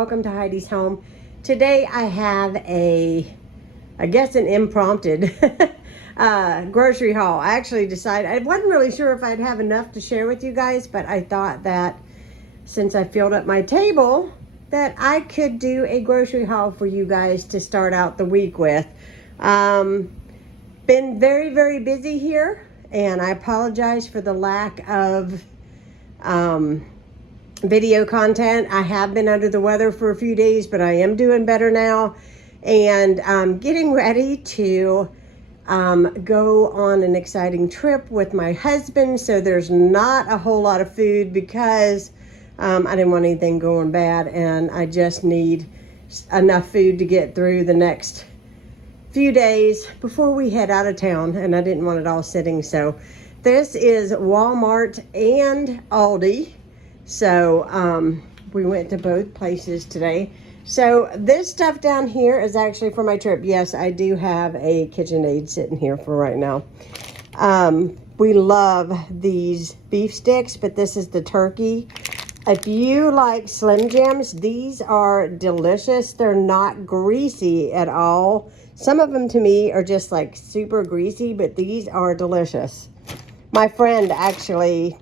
welcome to Heidi's home. Today I have I guess an impromptu grocery haul. I actually decided, I wasn't really sure if I'd have enough to share with you guys, but I thought that since I filled up my table, that I could do a grocery haul for you guys to start out the week with. Been very, very busy here, and I apologize for the lack of video content. I have been under the weather for a few days, but I am doing better now, and I'm getting ready to go on an exciting trip with my husband. So there's not a whole lot of food because I didn't want anything going bad, and I just need enough food to get through the next few days before we head out of town, and I didn't want it all sitting. So this is Walmart and Aldi. So we went to both places today. So this stuff down here is actually for my trip. Yes, I do have a KitchenAid sitting here for right now. We love these beef sticks, but this is the turkey. If you like Slim Jims, these are delicious. They're not greasy at all. Some of them to me are just like super greasy, but these are delicious. My friend actually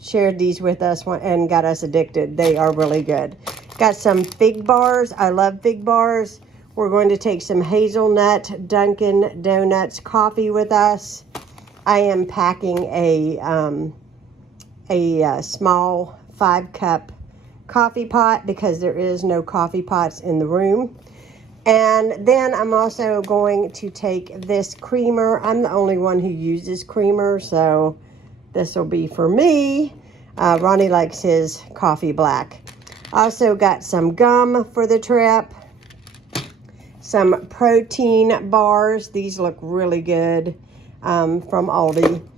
shared these with us and got us addicted. They are really good. Got some fig bars. I love fig bars. We're going to take some hazelnut Dunkin' Donuts coffee with us. I am packing a small 5-cup coffee pot because there is no coffee pots in the room. And then I'm also going to take this creamer. I'm the only one who uses creamer, so this will be for me. Ronnie likes his coffee black. Also got some gum for the trip. Some protein bars. These look really good from Aldi.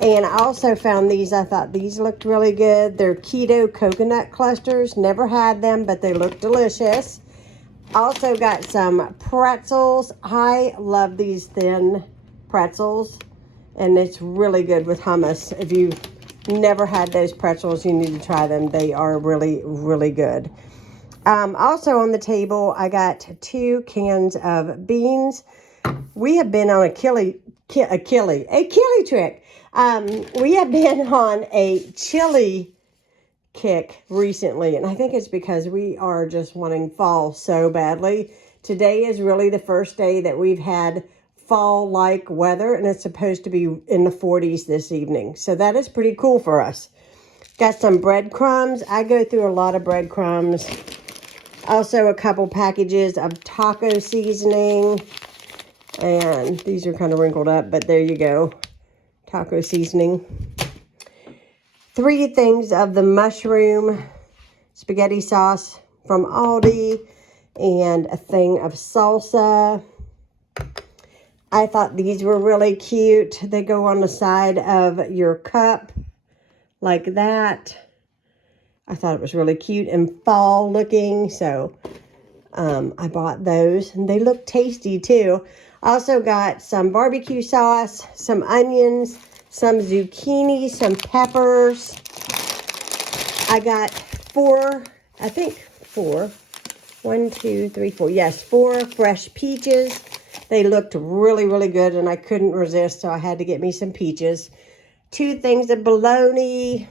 And I also found these. I thought these looked really good. They're keto coconut clusters. Never had them, but they look delicious. Also got some pretzels. I love these thin pretzels, and it's really good with hummus. If you've never had those pretzels, you need to try them. They are really, really good. Also on the table, I got 2 cans of beans. We have been on a chili trick. We have been on a chili kick recently, and I think it's because we are just wanting fall so badly. Today is really the first day that we've had fall-like weather, and it's supposed to be in the 40s this evening, so that is pretty cool for us. Got some breadcrumbs. I go through a lot of breadcrumbs. Also a couple packages of taco seasoning, and these are kind of wrinkled up, but there you go, taco seasoning. 3 things of the mushroom spaghetti sauce from Aldi, and a thing of salsa. I thought these were really cute. They go on the side of your cup like that. I thought it was really cute and fall looking, so I bought those, and they look tasty too. Also got some barbecue sauce, some onions, some zucchini, some peppers. I got 4, I think 4. 1, 2, 3, 4. Yes, 4 fresh peaches. They looked really, really good, and I couldn't resist, so I had to get me some peaches. 2 things of bologna.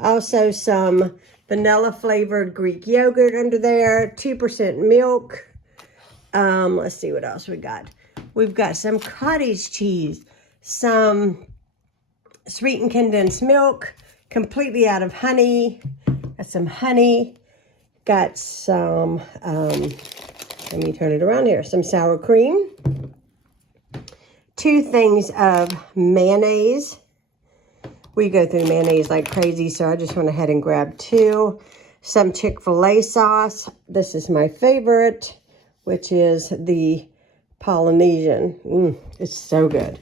Also some vanilla-flavored Greek yogurt under there. 2% milk. Let's see what else we got. We've got some cottage cheese. Some sweetened condensed milk. Completely out of honey. Got some honey. Got some... let me turn it around here. Some sour cream. 2 things of mayonnaise. We go through mayonnaise like crazy, so I just went ahead and grabbed 2. Some Chick-fil-A sauce. This is my favorite, which is the Polynesian. It's so good.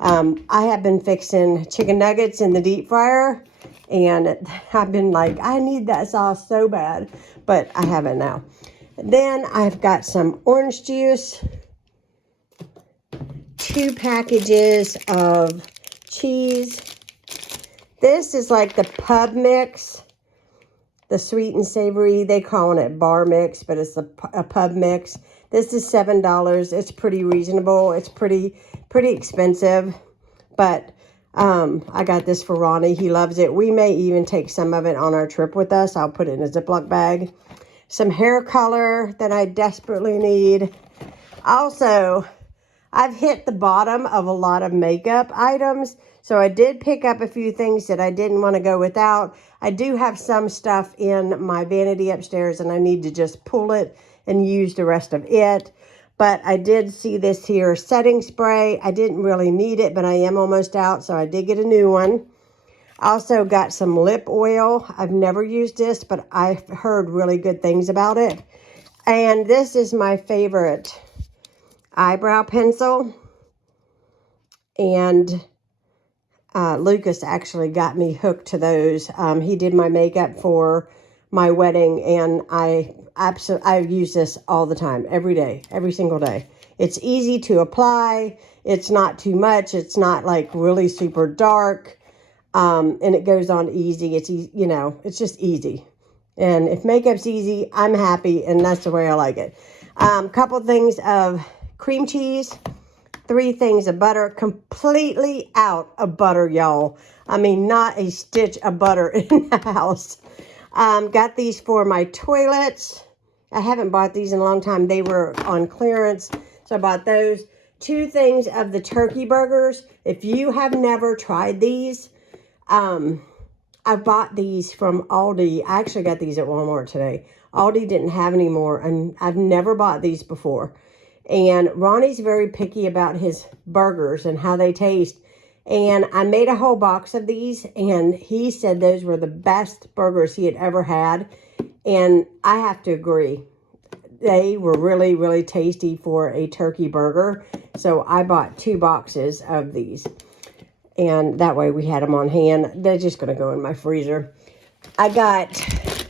I have been fixing chicken nuggets in the deep fryer, and I've been like, I need that sauce so bad, but I have it now. Then I've got some orange juice, 2 packages of cheese. This is like the pub mix. the sweet and savory. They call it bar mix, but it's a pub mix. This is $7. It's pretty reasonable. It's pretty expensive, but I got this for Ronnie. He loves it. We may even take some of it on our trip with us. I'll put it in a Ziploc bag. Some hair color that I desperately need. Also, I've hit the bottom of a lot of makeup items, so I did pick up a few things that I didn't want to go without. I do have some stuff in my vanity upstairs, and I need to just pull it and use the rest of it. But I did see this here setting spray. I didn't really need it, but I am almost out, so I did get a new one. Also got some lip oil. I've never used this, but I've heard really good things about it. And this is my favorite eyebrow pencil. And Lucas actually got me hooked to those. He did my makeup for my wedding, and I use this all the time, every day, every single day. It's easy to apply. It's not too much. It's not like really super dark, and it goes on easy. It's easy, you know, it's just easy. And if makeup's easy, I'm happy, and that's the way I like it. Couple things of cream cheese, 3 things of butter, completely out of butter, y'all. I mean, not a stitch of butter in the house. Got these for my toilets. I haven't bought these in a long time. They were on clearance, so I bought those. 2 things of the turkey burgers. If you have never tried these, I bought these from Aldi. I actually got these at Walmart today. Aldi didn't have any more, and I've never bought these before. And Ronnie's very picky about his burgers and how they taste. And I made a whole box of these, and he said those were the best burgers he had ever had. And I have to agree. They were really, really tasty for a turkey burger. So I bought 2 boxes of these. And that way we had them on hand. They're just going to go in my freezer. I got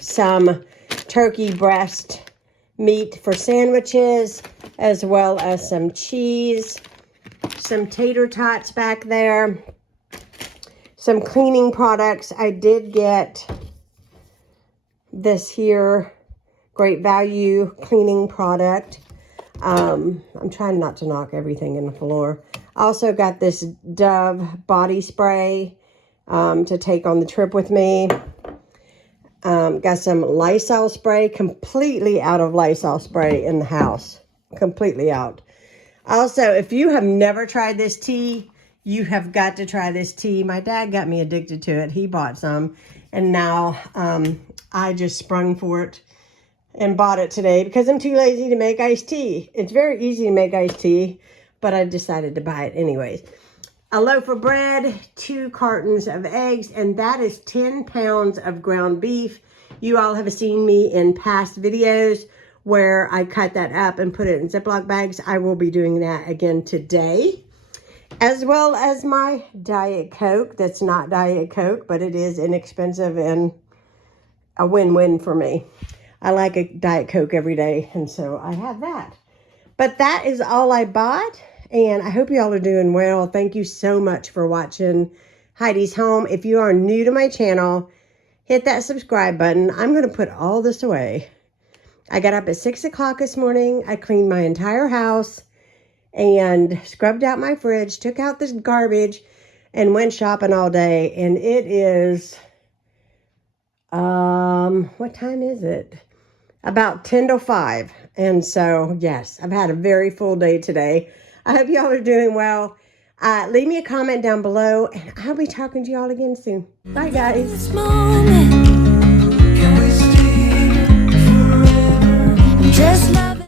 some turkey breast meat for sandwiches, as well as some cheese, some tater tots back there, some cleaning products. I did get this here Great Value cleaning product. I'm trying not to knock everything in the floor. I also got this Dove body spray to take on the trip with me. Got some Lysol spray, completely out of Lysol spray in the house. Completely out. Also, if you have never tried this tea, you have got to try this tea. My dad got me addicted to it. He bought some, and now I just sprung for it and bought it today because I'm too lazy to make iced tea. It's very easy to make iced tea, but I decided to buy it anyways. A loaf of bread, 2 cartons of eggs, and that is 10 pounds of ground beef. You all have seen me in past videos where I cut that up and put it in Ziploc bags. I will be doing that again today, as well as my Diet Coke. That's not Diet Coke, but it is inexpensive and a win-win for me. I like a Diet Coke every day, and so I have that. But that is all I bought. And I hope you all are doing well. Thank you so much for watching Heidi's Home. If you are new to my channel, hit that subscribe button. I'm going to put all this away. I got up at 6 o'clock this morning. I cleaned my entire house and scrubbed out my fridge, took out this garbage, and went shopping all day. And it is, what time is it? About 10 to 5. And so, yes, I've had a very full day today. I hope y'all are doing well. Leave me a comment down below, and I'll be talking to y'all again soon. Bye, guys. Just